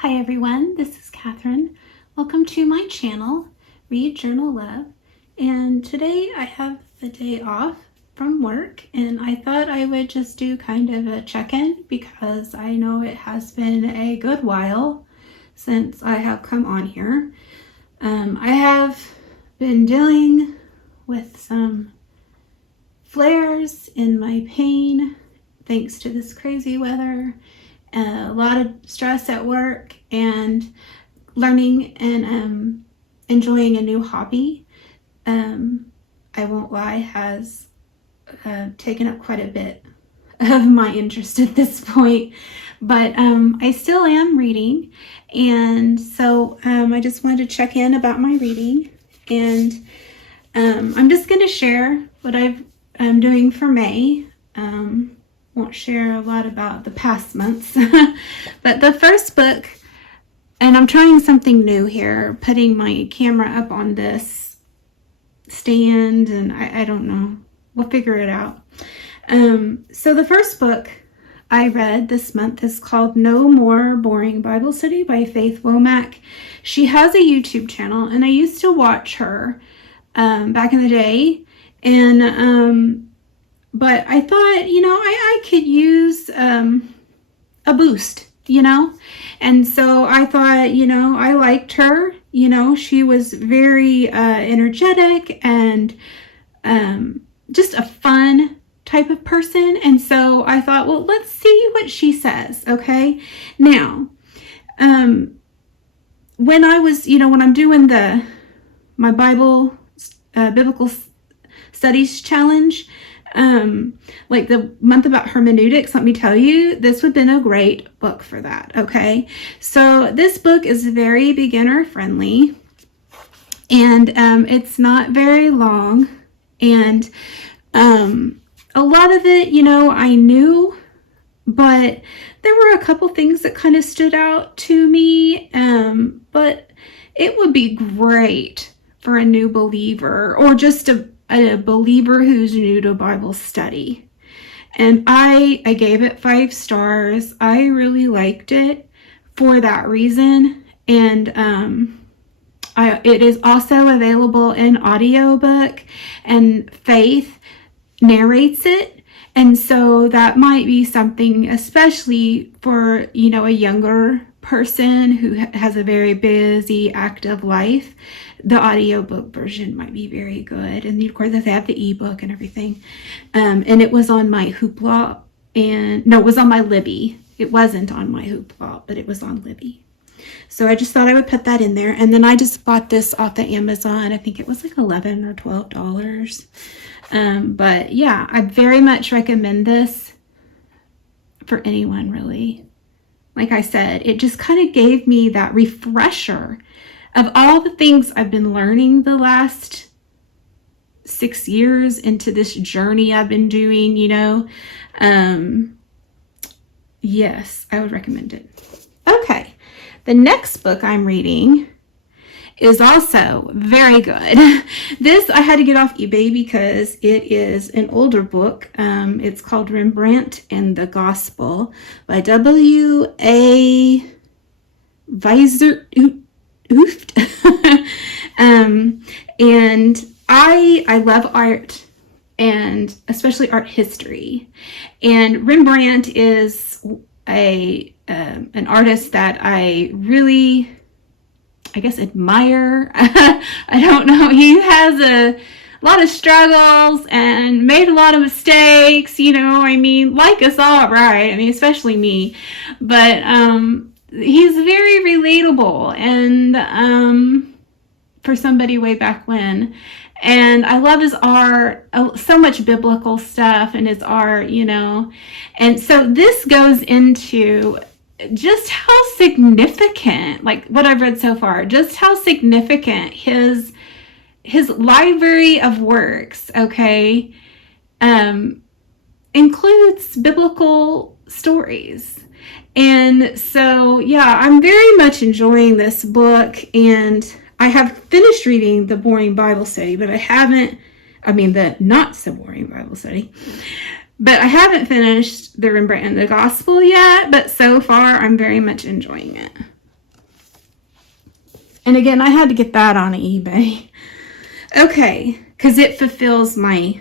Hi everyone, this is Catherine. Welcome to my channel, Read, Journal, Love. And today I have the day off from work and I thought I would just do kind of a check-in because I know it has been a good while since I have come on here. I have been dealing with some flares in my pain thanks to this crazy weather. A lot of stress at work and learning and enjoying a new hobby. I won't lie, has taken up quite a bit of my interest at this point, but I still am reading, and so I just wanted to check in about my reading, and I'm just going to share what I'm doing for May. Won't share a lot about the past months, but the first book, and I'm trying something new here, putting my camera up on this stand, and I don't know, we'll figure it out. So the first book I read this month is called No More Boring Bible Study by Faith Womack. She has a YouTube channel, and I used to watch her back in the day, and but I thought, I could use a boost, and so I thought, I liked her, she was very energetic and just a fun type of person. And so I thought, well, let's see what she says. Okay. Now, when I was, when I'm doing my biblical studies challenge, like the month about hermeneutics, let me tell you, this would have been a great book for that. Okay. So this book is very beginner friendly, and it's not very long, and a lot of it, I knew, but there were a couple things that kind of stood out to me, but it would be great for a new believer or just a believer who's new to Bible study. And I gave it 5 stars. I really liked it for that reason. And it is also available in audiobook, and Faith narrates it. And so that might be something, especially for, a younger person who has a very busy, active life. The audiobook version might be very good. And of course, they have the ebook and everything. And it was on my Hoopla, it was on my Libby. It wasn't on my Hoopla, but it was on Libby. So I just thought I would put that in there. And then I just bought this off of Amazon. I think it was like $11 or $12. But yeah, I very much recommend this for anyone, really. Like I said, it just kind of gave me that refresher of all the things I've been learning the last 6 years into this journey I've been doing, yes, I would recommend it. Okay, the next book I'm reading is also very good. This I had to get off eBay because it is an older book. It's called Rembrandt and the Gospel by W.A. Weiser Ooft. And I love art, and especially art history. And Rembrandt is an artist that I really, I guess, admire. I don't know. He has a lot of struggles and made a lot of mistakes, like us all, right? Especially me. But he's very relatable, and for somebody way back when. And I love his art, so much biblical stuff in his art, And so this goes into just how significant, like what I've read so far, just how significant his library of works, okay, includes biblical stories. And so, yeah, I'm very much enjoying this book, and I have finished reading the boring Bible study, but the not so boring Bible study, but I haven't finished the Rembrandt and the Gospel yet, but so far I'm very much enjoying it. And again, I had to get that on eBay. Okay, because it fulfills my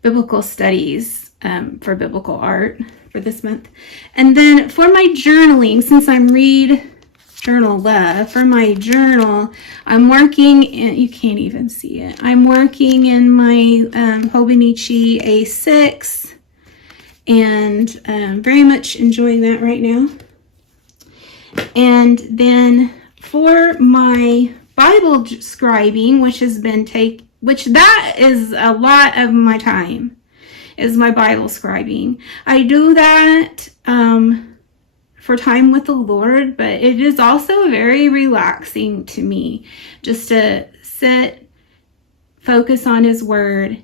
biblical studies for biblical art for this month. And then for my journaling, since I'm Read Journal Love, for my journal, I'm working in, you can't even see it, I'm working in my Hobonichi A6, and very much enjoying that right now. And then for my Bible scribing, which has been which that is a lot of my time, is my Bible scribing. I do that for time with the Lord, but it is also very relaxing to me just to sit, focus on His Word,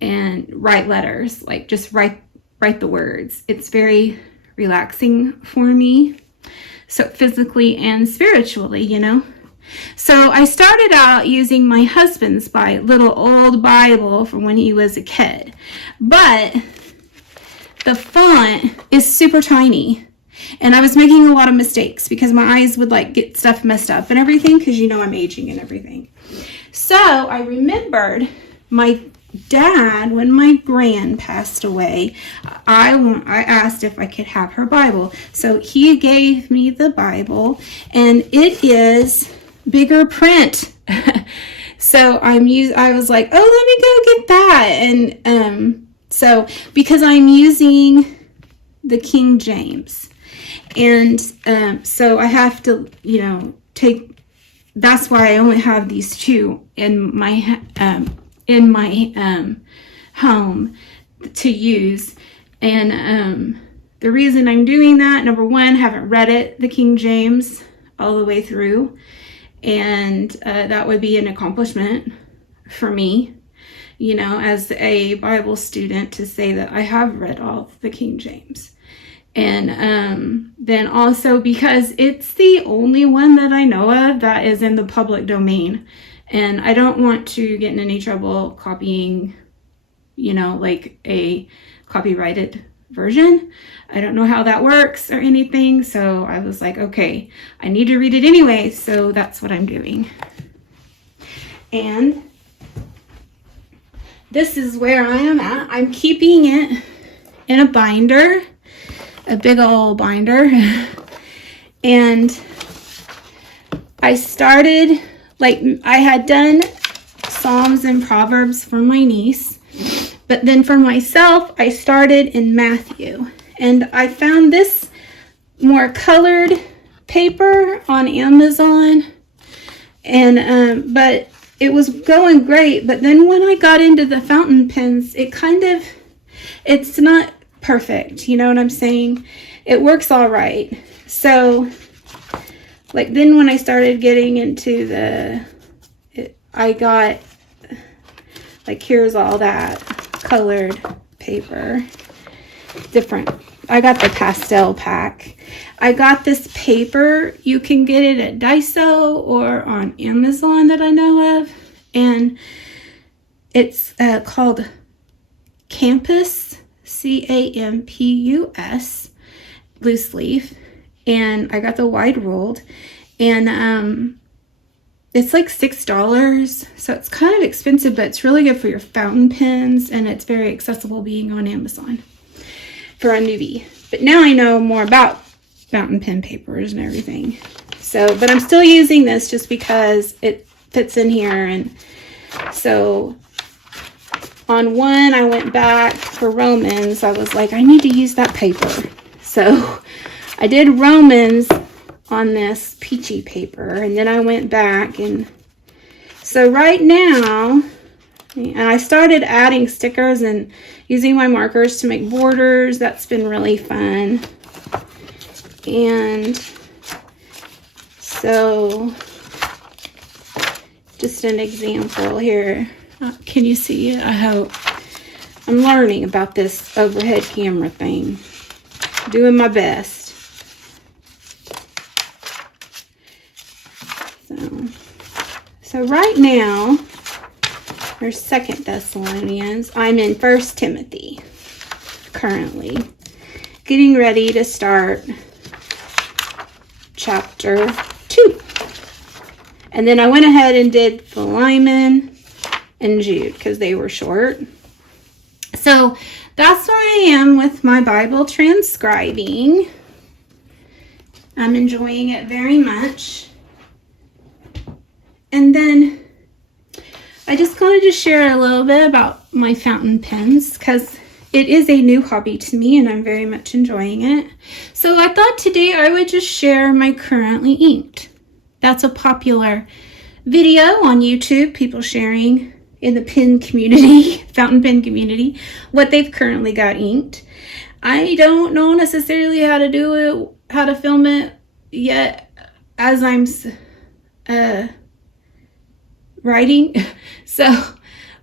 and write letters, like just write the words. It's very relaxing for me, so physically and spiritually, you know. So I started out using my husband's little old Bible from when he was a kid, but the font is super tiny, and I was making a lot of mistakes because my eyes would like get stuff messed up and everything, because you know I'm aging and everything. So I remembered my dad, when my gran passed away, I asked if I could have her Bible. So he gave me the Bible, and it is bigger print. So I was like, oh, let me go get that. And so because I'm using the King James, and so I have to, that's why I only have these two in my home to use. And the reason I'm doing that, number one, haven't read it, the King James, all the way through. And that would be an accomplishment for me, as a Bible student, to say that I have read all the King James. And then also because it's the only one that I know of that is in the public domain. And I don't want to get in any trouble copying, like a copyrighted version. I don't know how that works or anything. So I was like, okay, I need to read it anyway. So that's what I'm doing. And this is where I am at. I'm keeping it in a binder, a big old binder. And I started, I had done Psalms and Proverbs for my niece, but then for myself, I started in Matthew. And I found this more colored paper on Amazon, and but it was going great. But then when I got into the fountain pens, it's not perfect. You know what I'm saying? It works all right. So then when I started getting into I got, here's all that colored paper, different. I got the pastel pack. I got this paper. You can get it at Daiso or on Amazon that I know of. And it's called Campus, Campus, loose leaf. And I got the wide ruled. And it's like $6. So it's kind of expensive, but it's really good for your fountain pens. And it's very accessible being on Amazon for a newbie. But now I know more about fountain pen papers and everything. So, but I'm still using this just because it fits in here. And so on one, I went back for Romans. I was like, I need to use that paper. So I did Romans on this peachy paper, and then I went back, and so right now, and I started adding stickers and using my markers to make borders. That's been really fun. And so just an example here. Can you see it? I hope. I'm learning about this overhead camera thing. Doing my best. So right now, there's 2 Thessalonians. I'm in 1 Timothy currently, getting ready to start chapter 2. And then I went ahead and did Philemon and Jude because they were short. So that's where I am with my Bible transcribing. I'm enjoying it very much. And then I just wanted to share a little bit about my fountain pens because it is a new hobby to me and I'm very much enjoying it. So I thought today I would just share my currently inked. That's a popular video on YouTube, people sharing in the pen community, fountain pen community, what they've currently got inked. I don't know necessarily how to do it, how to film it yet as I'm writing. So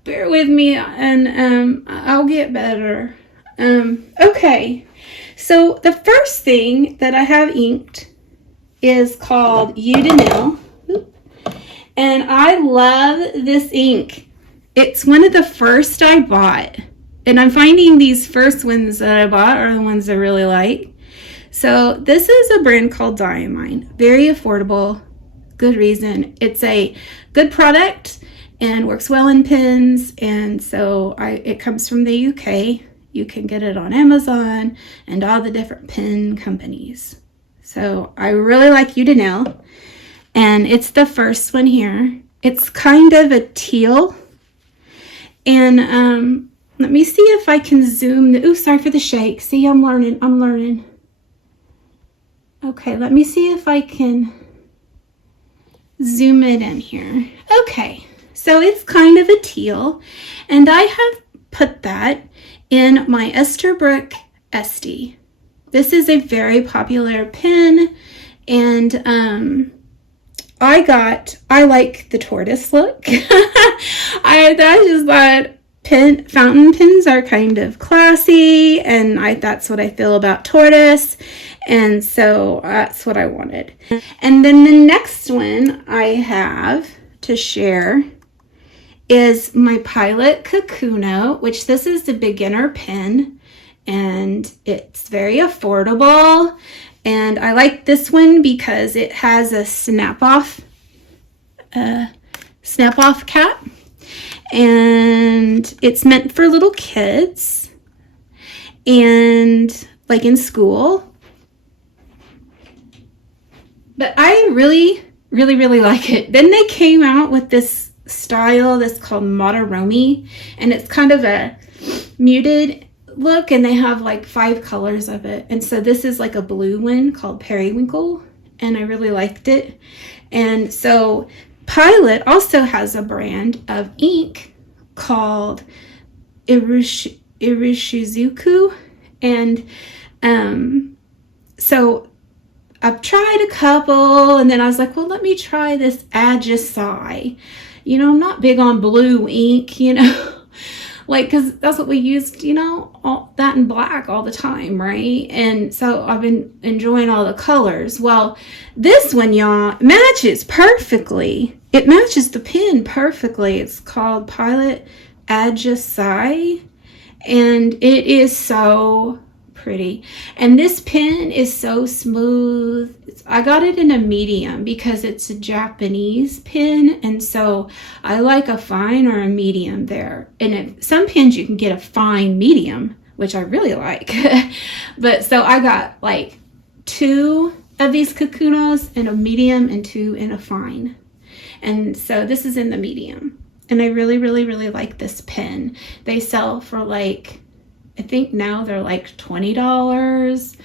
bear with me and I'll get better. Okay, so the first thing that I have inked is called Udinil, and I love this ink. It's one of the first I bought, and I'm finding these first ones that I bought are the ones I really like. So this is a brand called Diamine, very affordable, good reason. It's a good product and works well in pens, and so it comes from the UK. You can get it on Amazon and all the different pen companies. So I really like Udinil, and it's the first one here. It's kind of a teal, and let me see if I can zoom. Oh, sorry for the shake. See, I'm learning. Okay, let me see if I can zoom it in here. Okay, so it's kind of a teal, and I have put that in my Esterbrook Esty. This is a very popular pen, and I like the tortoise look. I just thought fountain pens are kind of classy, and that's what I feel about tortoise, and so that's what I wanted. And then the next one I have to share is my Pilot Kakuno, which this is the beginner pen, and it's very affordable, and I like this one because it has a snap-off cap, and it's meant for little kids and like in school. But I really like it. Then they came out with this style that's called Moderomi, and it's kind of a muted look, and they have like 5 colors of it. And so this is like a blue one called Periwinkle, and I really liked it. And so Pilot also has a brand of ink called Irishizuku, and so I've tried a couple, and then I was like, well, let me try this Ajisai. You know, I'm not big on blue ink, you know, like, because that's what we used, you know, all that in black all the time, right? And so I've been enjoying all the colors. Well, this one, y'all, matches perfectly. It matches the pen perfectly. It's called Pilot Ajisai, and it is so pretty. And this pen is so smooth. I got it in a medium because it's a Japanese pen, and so I like a fine or a medium there. And some pens you can get a fine medium, which I really like. But so I got like 2 of these Kakunos in a medium and 2 in a fine. And so this is in the medium. And I really like this pen. They sell for like, I think now they're like $20.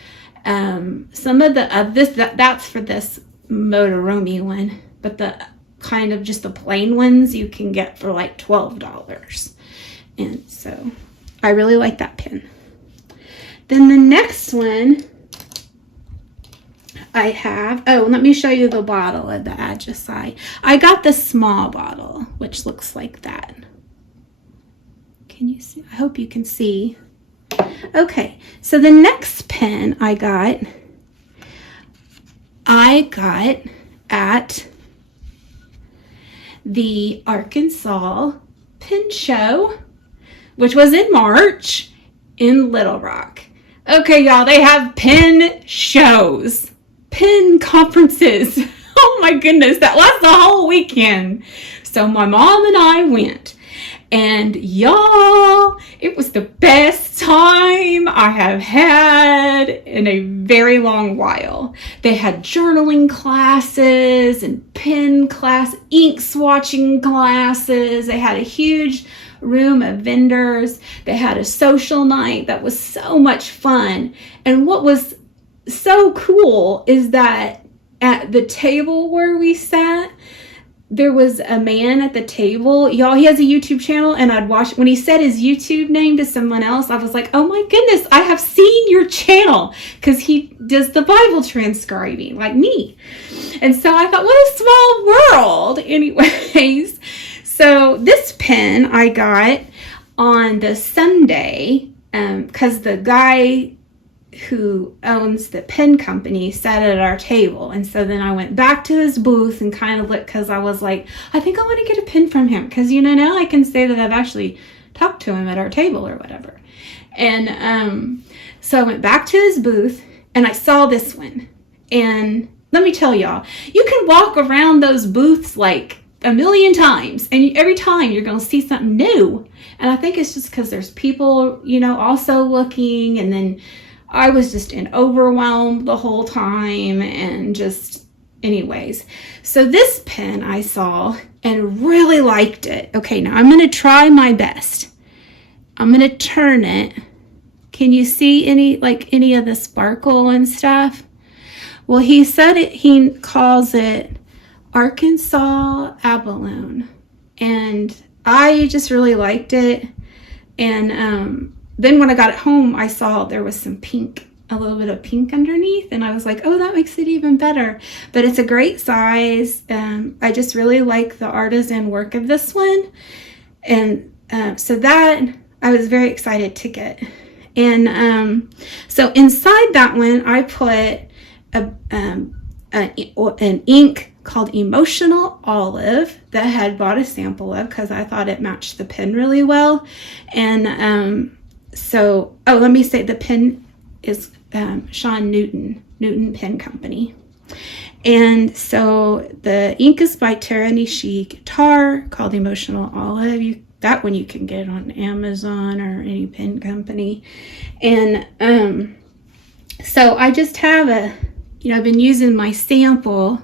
Some of that's for this Moderomi one, but the kind of just the plain ones you can get for like $12. And so I really like that pen. Then the next one I have, oh, let me show you the bottle of the Ajisai. I got the small bottle, which looks like that. Can you see? I hope you can see. Okay, so the next pen I got at the Arkansas Pen Show, which was in March in Little Rock. Okay, y'all, they have pen shows, pen conferences. Oh my goodness, that was the whole weekend. So my mom and I went. And y'all, it was the best time I have had in a very long while. They had journaling classes and pen class, ink swatching classes. They had a huge room of vendors. They had a social night that was so much fun. And what was so cool is that at the table where we sat, there was a man at the table. Y'all, he has a YouTube channel, and I'd watch when he said his YouTube name to someone else. I was like, oh my goodness, I have seen your channel, because he does the Bible transcribing like me. And so I thought, what a small world. Anyways, so this pen I got on the Sunday because the guy who owns the pen company sat at our table. And so then I went back to his booth and kind of looked, because I was like, I think I want to get a pen from him, because now I can say that I've actually talked to him at our table or whatever. And so I went back to his booth and I saw this one. And let me tell y'all, you can walk around those booths like a million times, and every time you're going to see something new. And I think it's just because there's people, also looking. And then I was just overwhelmed the whole time, and just anyways. So this pen I saw and really liked it. Okay, now I'm going to try my best. I'm going to turn it. Can you see any of the sparkle and stuff? Well, he calls it Arkansas Abalone, and I just really liked it. And then when I got it home, I saw there was some pink, a little bit of pink underneath, and I was like, oh, that makes it even better. But it's a great size. I just really like the artisan work of this one. And so that I was very excited to get. And so inside that one, I put an ink called Emotional Olive that I had bought a sample of, because I thought it matched the pen really well. And let me say the pen is Sean Newton Pen Company. And so the ink is by Cheri Guitar, called Emotional Olive. That one you can get on Amazon or any pen company. And so I just have I've been using my sample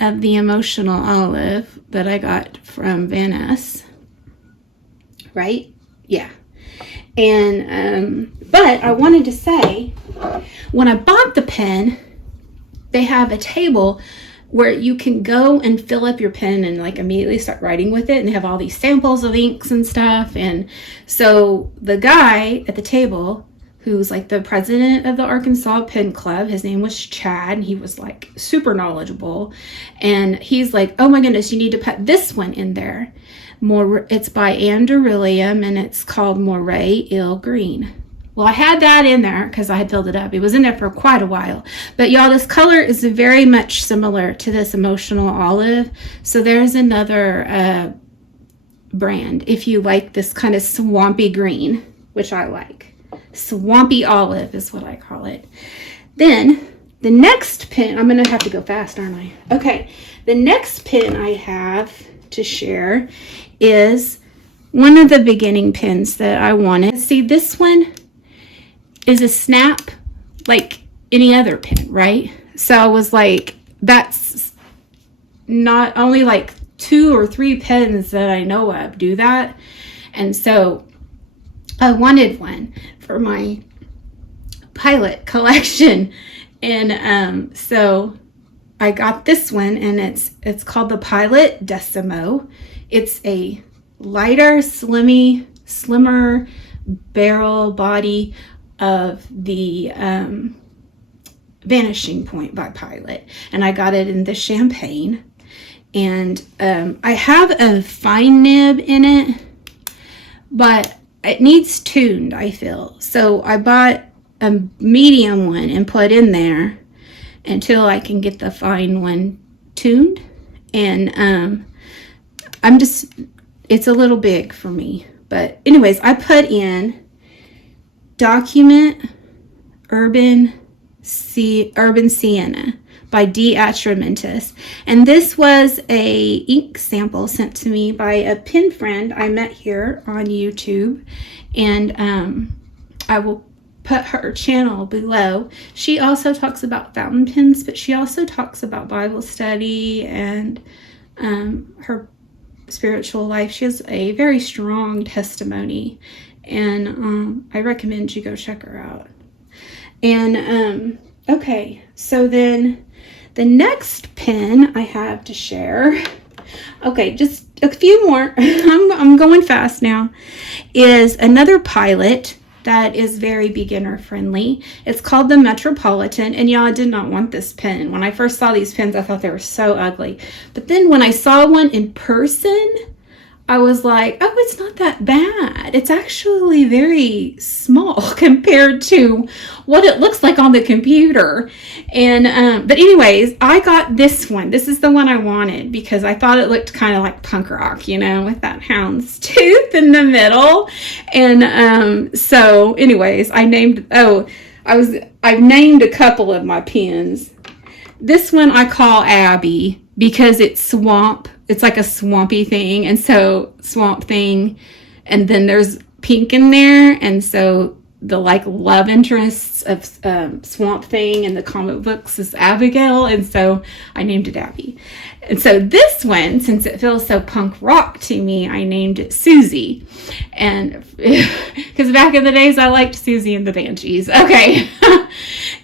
of the Emotional Olive that I got from Van Ness. Right? Yeah. And but I wanted to say, when I bought the pen, they have a table where you can go and fill up your pen and immediately start writing with it, and they have all these samples of inks and stuff. And so the guy at the table, who's the president of the Arkansas Pen Club, his name was Chad, and he was super knowledgeable. And he's like, oh my goodness, you need to put this one in there. It's by Anderillium, and it's called Moray Ill Green. Well, I had that in there because I had filled it up. It was in there for quite a while. But y'all, this color is very much similar to this Emotional Olive. So there's another brand if you like this kind of swampy green, which I like. Swampy olive is what I call it. Then the next pen, I'm going to have to go fast, aren't I? Okay, the next pen I have to share is one of the beginning pens that I wanted. See, this one is a snap like any other pen, right? So I was like, that's not only 2 or 3 pens that I know of do that. And so I wanted one for my pilot collection. And so I got this one, and it's called the Pilot Decimo. It's a lighter, slimmer barrel body of the Vanishing Point by Pilot. And I got it in the champagne. And I have a fine nib in it, but it needs tuned, I feel. So I bought a medium one and put in there until I can get the fine one tuned. And it's a little big for me. But anyways, I put in Document Urban Sienna by D. Atramentis. And this was a ink sample sent to me by a pen friend I met here on YouTube. And I will put her channel below. She also talks about fountain pens, but she also talks about Bible study and her spiritual life. She has a very strong testimony, and I recommend you go check her out. And okay, so then the next pen I have to share, okay, just a few more, I'm going fast now, is another Pilot that is very beginner friendly. It's called the Metropolitan, and y'all, I did not want this pen. When I first saw these pens, I thought they were so ugly. But then when I saw one in person, I was like, oh, it's not that bad. It's actually very small compared to what it looks like on the computer. And but anyways, I got this one. This is the one I wanted because I thought it looked kind of like punk rock, you know, with that hound's tooth in the middle. And so anyways, I've named a couple of my pens. This one I call Abby because it's swamp. It's like a swampy thing. And so swamp thing. And then there's pink in there. And so the like love interests of Swamp Thing in the comic books is Abigail. And so I named it Abby. And so this one, since it feels so punk rock to me, I named it Susie. And because back in the days, I liked Susie and the Banshees. Okay.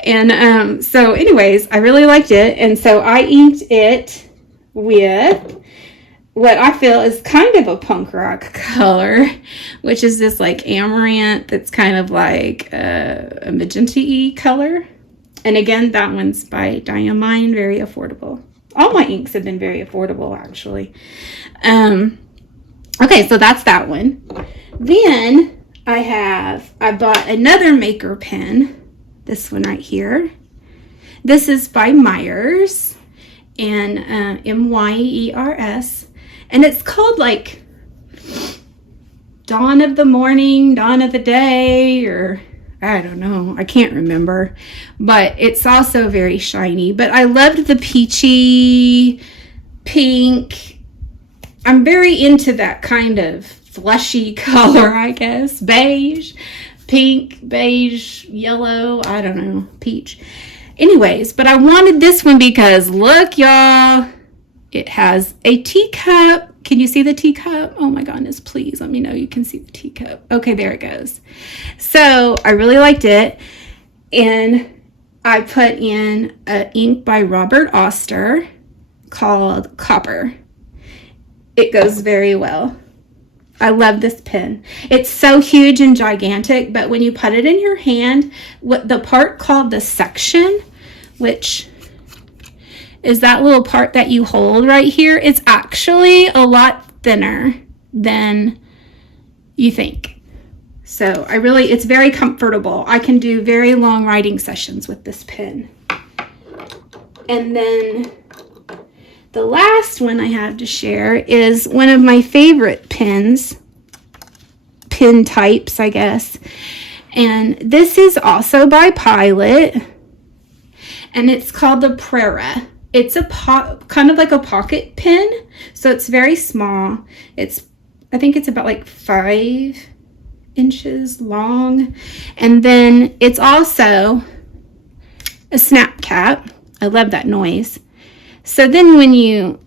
And so anyways, I really liked it. And so I inked it with what I feel is kind of a punk rock color, which is this like amaranth that's kind of like a magenta-y color. And again, that one's by Diamine, very affordable. All my inks have been very affordable, actually. Okay, so that's that one. Then I bought another Maker pen, this one right here. This is by Myers, and Myers. And it's called like Dawn of the Morning, Dawn of the Day, or I don't know. I can't remember. But it's also very shiny. But I loved the peachy pink. I'm very into that kind of fleshy color, I guess. Beige, pink, beige, yellow, I don't know, peach. Anyways, but I wanted this one because look, y'all. It has a teacup. Can you see the teacup? Oh my goodness, please let me know you can see the teacup. Okay, there it goes. So I really liked it. And I put in an ink by Robert Oster called Copper. It goes very well. I love this pen. It's so huge and gigantic, but when you put it in your hand, what the part called the section, which is that little part that you hold right here, it's actually a lot thinner than you think. So it's very comfortable. I can do very long writing sessions with this pen. And then the last one I have to share is one of my favorite pen types, I guess. And this is also by Pilot, and it's called the Prera. It's kind of like a pocket pen, so it's very small. I think it's about like 5 inches long, and then it's also a snap cap. I love that noise. So then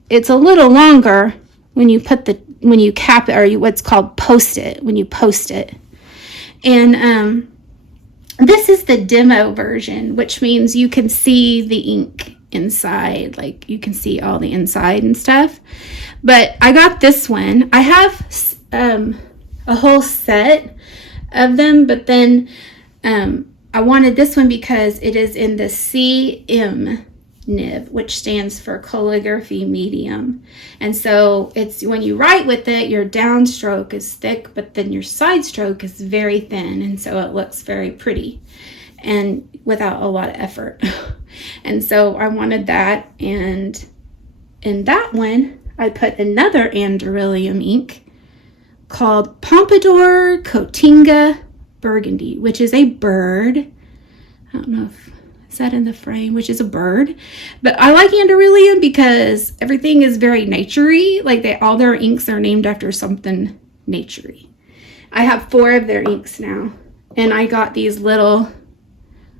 it's a little longer when you cap it, or what's called post it, when you post it. And this is the demo version, which means you can see the ink inside, like you can see all the inside and stuff. But I got this one. I have a whole set of them, but then I wanted this one because it is in the CM nib, which stands for calligraphy medium. And so it's when you write with it, your downstroke is thick, but then your side stroke is very thin, and so it looks very pretty and without a lot of effort. And so I wanted that, and in that one I put another Andurilium ink called Pompadour Cotinga Burgundy, which is a bird. I don't know if what's that in the frame, which is a bird. But I like Anderillium because everything is very naturey. Like all their inks are named after something naturey. I have 4 of their inks now, and I got these little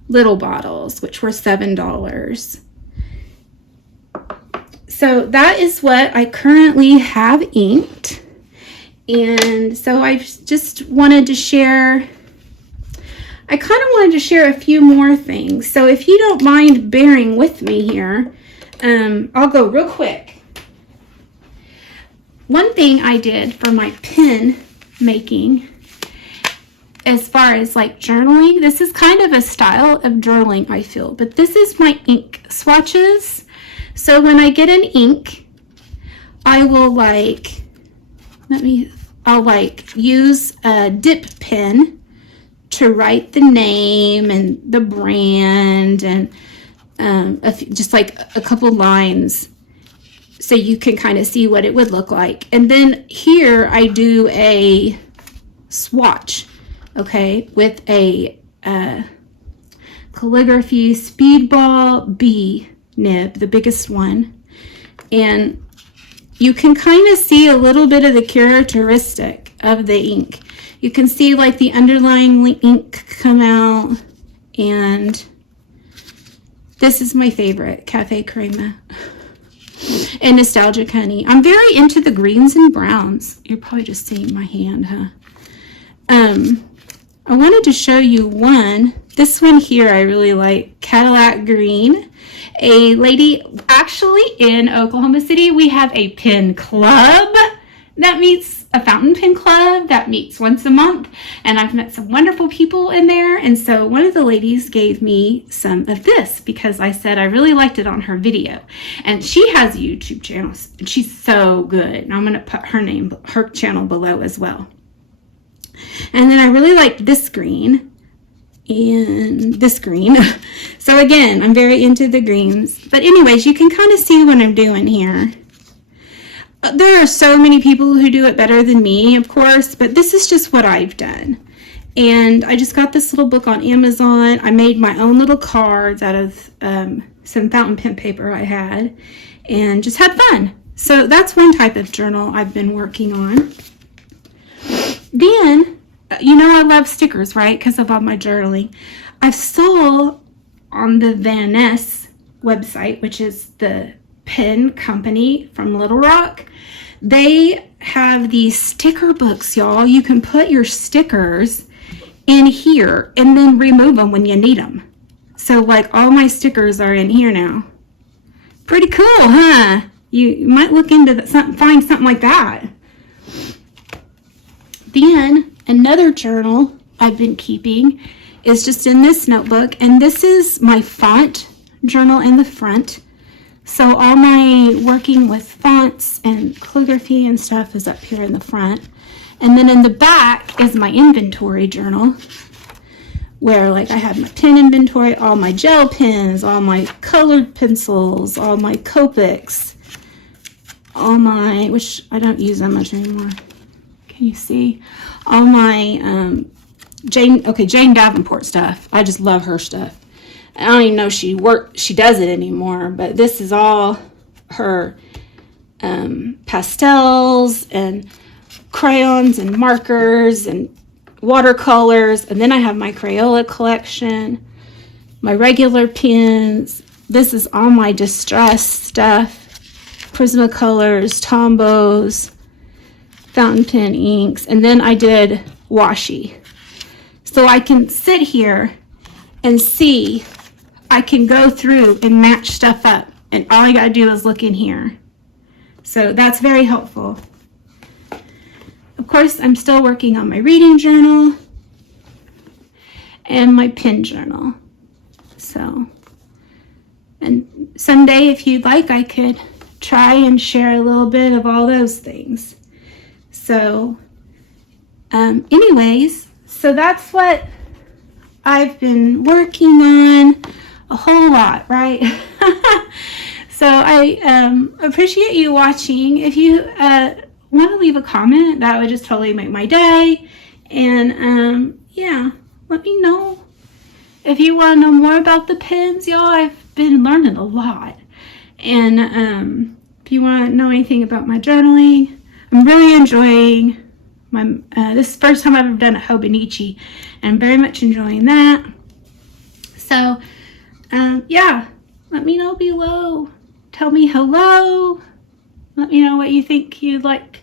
bottles, which were $7. So that is what I currently have inked. And so I just wanted to share, I kind of wanted to share a few more things. So if you don't mind bearing with me here, I'll go real quick. One thing I did for my pen making, as far as like journaling, this is kind of a style of journaling, I feel, but this is my ink swatches. So when I get an ink, I will I'll use a dip pen to write the name and the brand and just like a couple lines so you can kind of see what it would look like. And then here I do a swatch, okay, with a calligraphy Speedball B nib, the biggest one. And you can kind of see a little bit of the characteristic of the ink. You can see like the underlying ink come out, and this is my favorite, Cafe Crema and Nostalgic Honey. I'm very into the greens and browns. You're probably just seeing my hand, huh? I wanted to show you one. This one here I really like, Cadillac Green. A lady, actually in Oklahoma City, we have a pen club that meets, a fountain pen club that meets once a month, and I've met some wonderful people in there. And so one of the ladies gave me some of this because I said I really liked it on her video, and she has a YouTube channel and she's so good, and I'm going to put her channel below as well. And then I really liked this green and this green. So again, I'm very into the greens. But anyways, you can kind of see what I'm doing here. There are so many people who do it better than me, of course, but this is just what I've done. And I just got this little book on Amazon. I made my own little cards out of some fountain pen paper I had, and just had fun. So that's one type of journal I've been working on. Then, you know I love stickers, right? Because of all my journaling. I saw on the Van Ness website, which is the pen company from Little Rock, they have these sticker books, y'all. You can put your stickers in here and then remove them when you need them. So like all my stickers are in here now. Pretty cool, huh? You might look into that, find something like that. Then another journal I've been keeping is just in this notebook, and this is my font journal in the front. So all my working with fonts and calligraphy and stuff is up here in the front. And then in the back is my inventory journal, where like I have my pen inventory, all my gel pens, all my colored pencils, all my Copics, all my, which I don't use that much anymore. Can you see? All my Jane Davenport stuff. I just love her stuff. I don't even know she does it anymore, but this is all her pastels and crayons and markers and watercolors. And then I have my Crayola collection, my regular pens. This is all my distress stuff, Prismacolors, Tombows, fountain pen inks, and then I did washi. So I can sit here and see, I can go through and match stuff up, and all I gotta do is look in here. So that's very helpful. Of course, I'm still working on my reading journal and my pen journal. So, and someday if you'd like, I could try and share a little bit of all those things. So, anyways, so that's what I've been working on, a whole lot, right? So I appreciate you watching. If you want to leave a comment, that would just totally make my day. And yeah, let me know if you want to know more about the pens, y'all, I've been learning a lot. And if you want to know anything about my journaling, I'm really enjoying this is the first time I've ever done a Hobonichi, and I'm very much enjoying that. So, yeah, let me know below. Tell me hello. Let me know what you think you'd like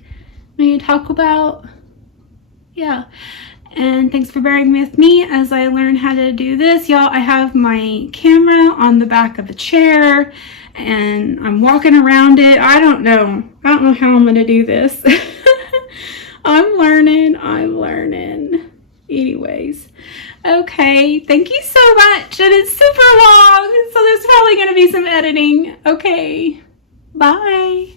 me to talk about. Yeah, and thanks for bearing with me as I learn how to do this. Y'all, I have my camera on the back of the chair, and I'm walking around it. I don't know how I'm going to do this. I'm learning. Anyways, okay, thank you so much. And it's super long, so there's probably going to be some editing. Okay, bye.